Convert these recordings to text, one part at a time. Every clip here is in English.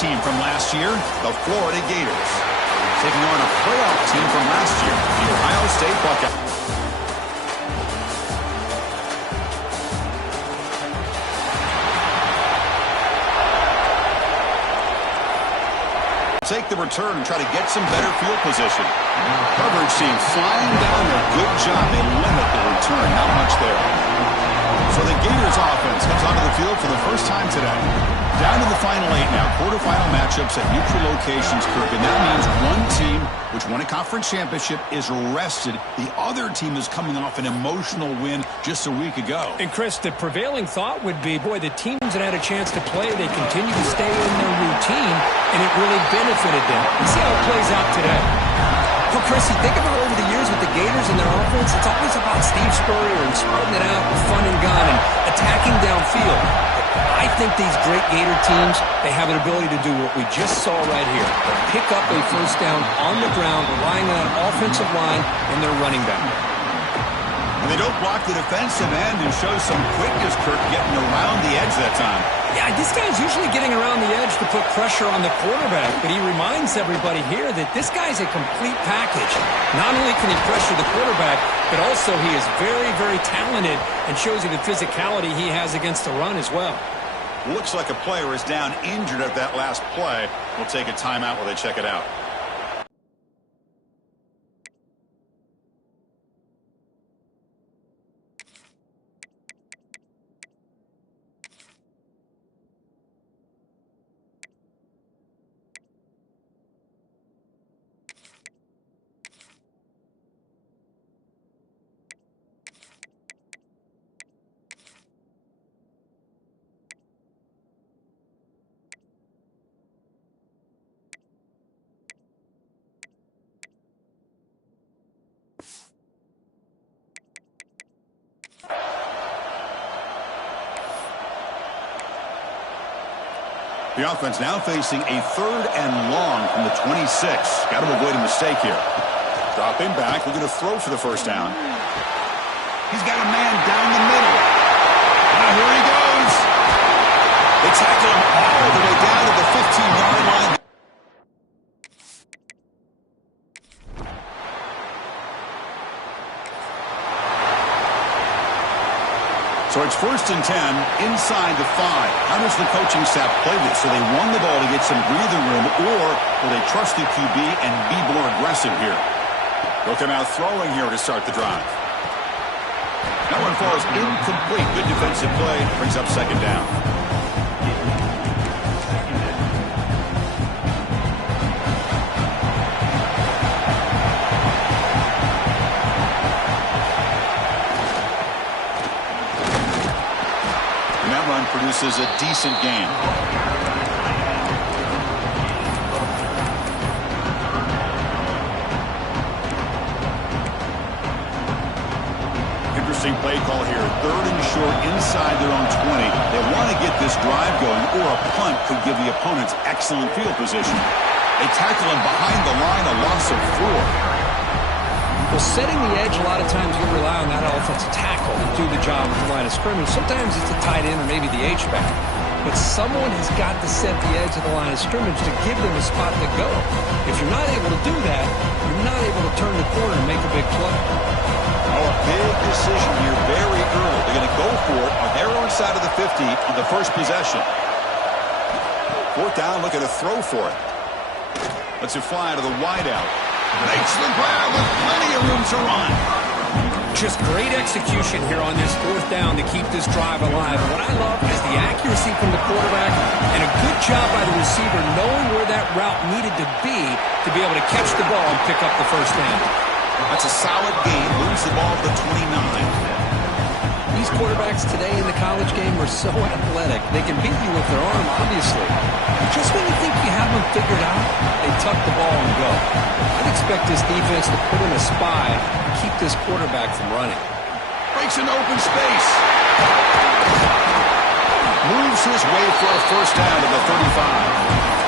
team from last year, the Florida Gators, taking on a playoff team from last year, the Ohio State Buckeyes. Take the return and try to get some better field position. Coverage team flying down there. Good job. They limit the return. Not much there. So the Gators offense comes onto the field for the first time today. Down to the final 8 now. Quarterfinal matchups at neutral locations, Kirk. And that means one team, which won a conference championship, is rested. The other team is coming off an emotional win just a week ago. And, Chris, the prevailing thought would be, boy, the teams that had a chance to play, they continue to stay in their routine, and it really benefited them. Let's see how it plays out today. Well, Chris, you think about over the years with the Gators and their offense, it's always about Steve Spurrier and spreading it out with fun and gun and attacking downfield. I think these great Gator teams, they have an ability to do what we just saw right here. Pick up a first down on the ground, relying on an offensive line and their running back. And they don't block the defensive end and show some quickness, Kirk, getting around the edge that time. Yeah, this guy's usually getting around the edge to put pressure on the quarterback, but he reminds everybody here that this guy's a complete package. Not only can he pressure the quarterback, but also he is very, very talented and shows you the physicality he has against the run as well. Looks like a player is down injured at that last play. We'll take a timeout while they check it out. The offense now facing a 3rd and long from the 26. Got to avoid a mistake here. Dropping back, looking to throw for the first down. He's got a man down the middle. Now here he goes. They tackle him all the way down to the 15-yard line. So it's 1st and 10 inside the 5. How does the coaching staff play this? So they won the ball to get some breathing room, or will they trust the QB and be more aggressive here? They'll come out throwing here to start the drive. That one falls incomplete. Good defensive play. Brings up 2nd down. Produces a decent gain. Interesting play call here. 3rd and short inside their own 20. They want to get this drive going, or a punt could give the opponents excellent field position. They tackle him behind the line, a loss of 4. Well, setting the edge, a lot of times you rely on that offensive tackle to do the job at the line of scrimmage. Sometimes it's a tight end or maybe the H-back. But someone has got to set the edge of the line of scrimmage to give them a spot to go. If you're not able to do that, you're not able to turn the corner and make a big play. Oh, a big decision here very early. They're going to go for it on their own side of the 50 on the first possession. 4th down, looking to throw for it. Lets it fly to the wideout. Makes the grab with plenty of room to run. Just great execution here on this 4th down to keep this drive alive. What I love is the accuracy from the quarterback and a good job by the receiver knowing where that route needed to be able to catch the ball and pick up the first down. That's a solid gain. Moves the ball to the 29. These quarterbacks today in the college game are so athletic. They can beat you with their arm, obviously. Just when you think you have them figured out, they tuck the ball and go. I'd expect this defense to put in a spy and keep this quarterback from running. Breaks an open space. Moves his way for a first down to the 35.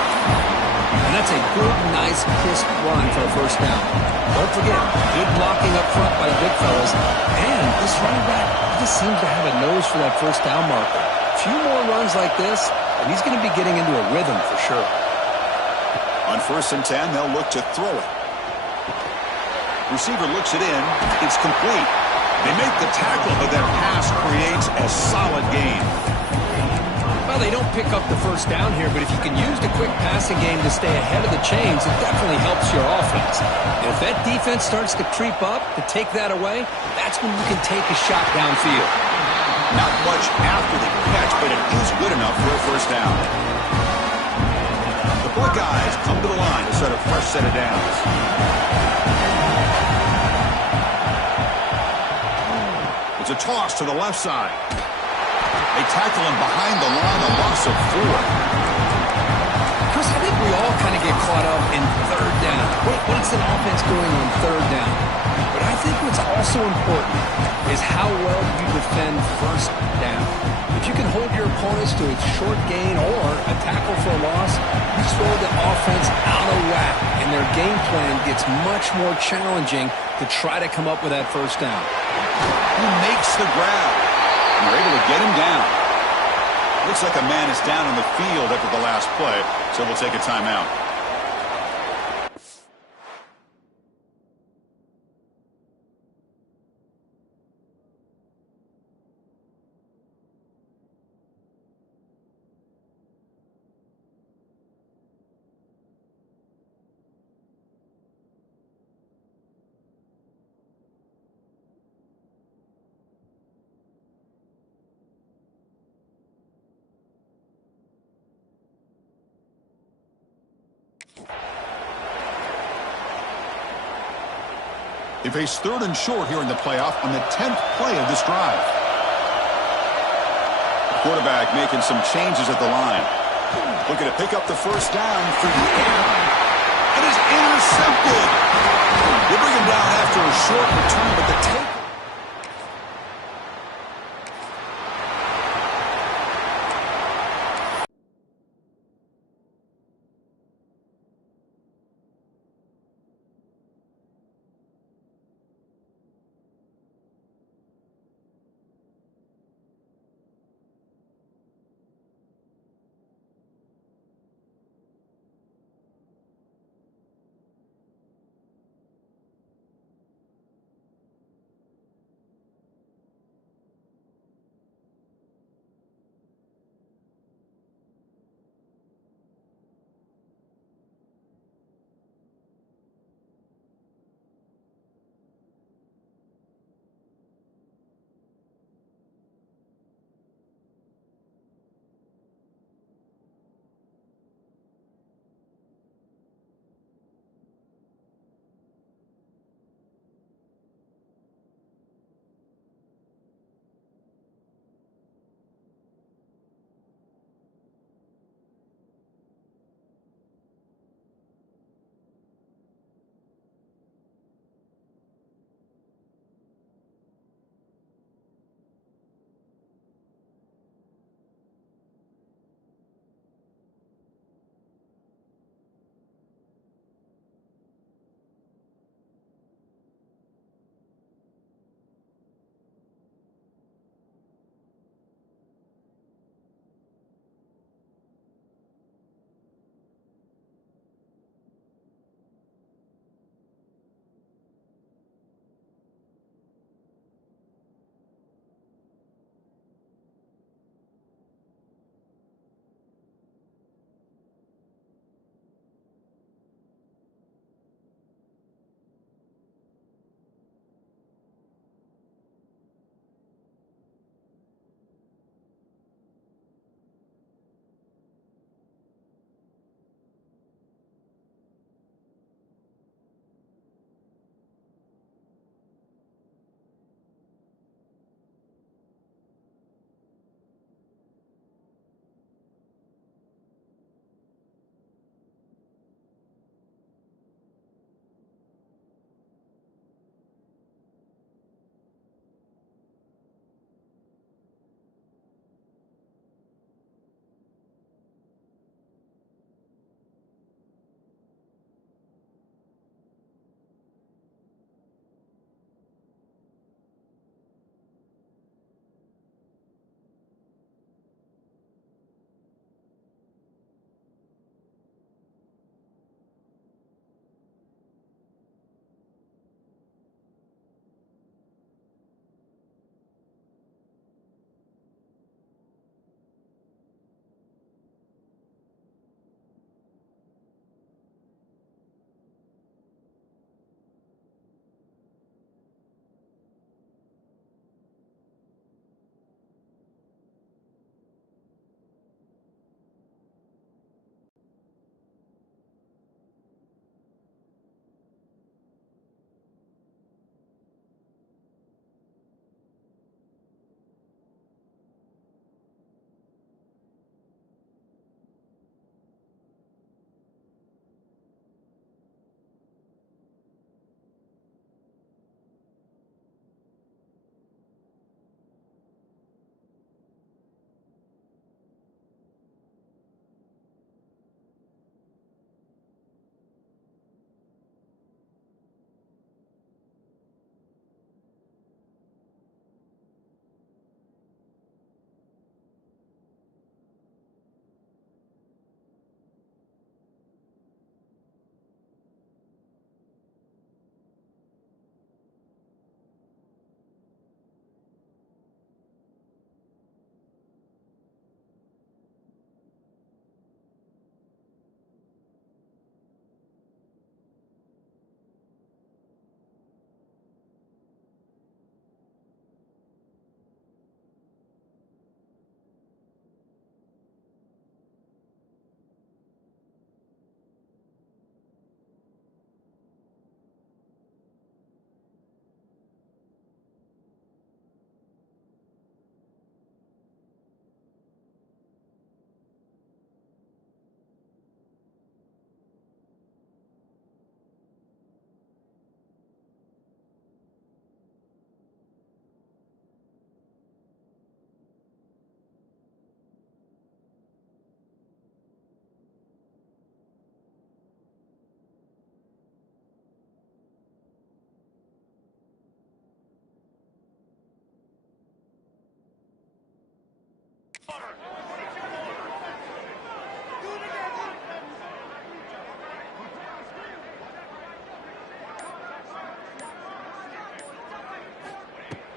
And that's a good, nice, crisp run for a first down. Don't forget, good blocking up front by the big fellas. And this running back just seems to have a nose for that first down marker. A few more runs like this, and he's going to be getting into a rhythm for sure. On 1st and 10, they'll look to throw it. Receiver looks it in. It's complete. They make the tackle, but that pass creates a solid gain. Well, they don't pick up the first down here, but if you can use the quick passing game to stay ahead of the chains, it definitely helps your offense. And if that defense starts to creep up to take that away, that's when you can take a shot downfield. Not much after the catch, but it is good enough for a first down. The Buckeyes come to the line to set a fresh set of downs. It's a toss to the left side. They tackle him behind the line, a loss of 4. Chris, I think we all kind of get caught up in third down. What's an offense doing on third down? But I think what's also important is how well you defend first down. If you can hold your opponents to a short gain or a tackle for a loss, you throw the offense out of whack, and their game plan gets much more challenging to try to come up with that first down. Who makes the grab? And they're able to get him down. Looks like a man is down on the field after the last play, so we'll take a timeout. They face 3rd and short here in the playoff on the 10th play of this drive. The quarterback making some changes at the line. Looking to pick up the first down for the air. It is intercepted. They bring him down after a short return, but the take.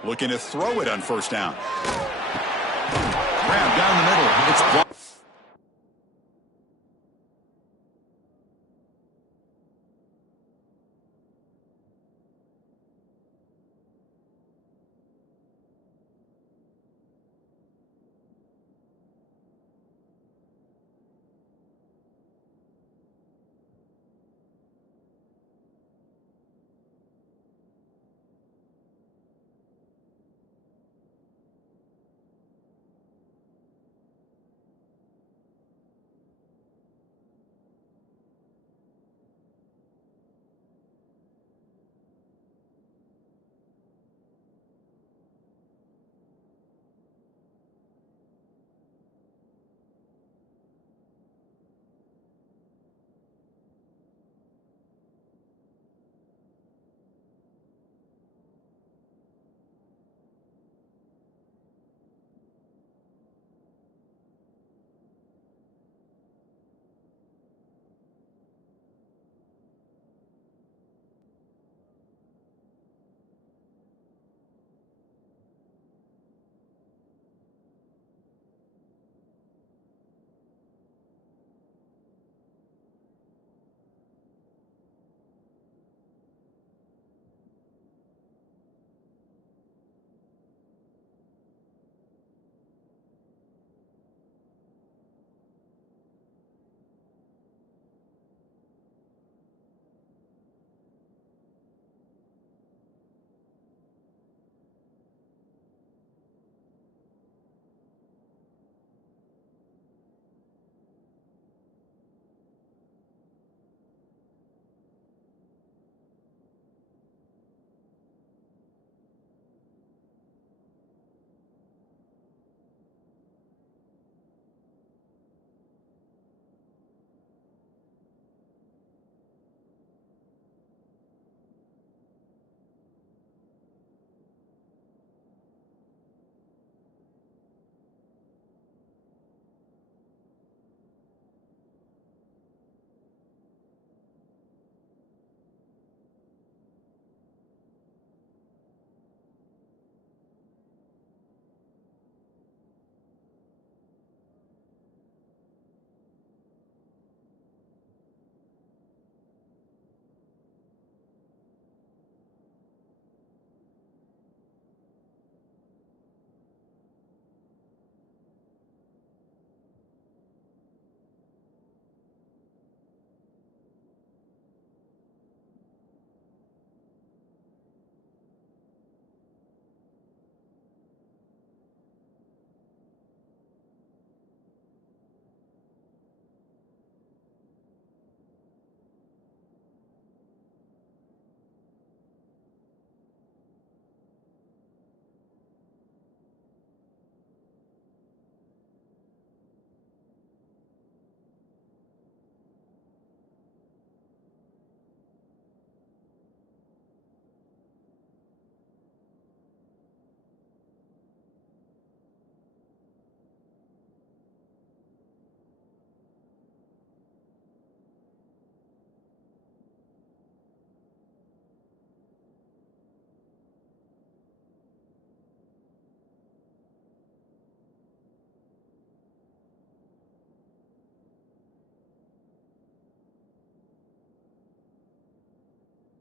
Looking to throw it on first down. Grab down the middle. It's blocked.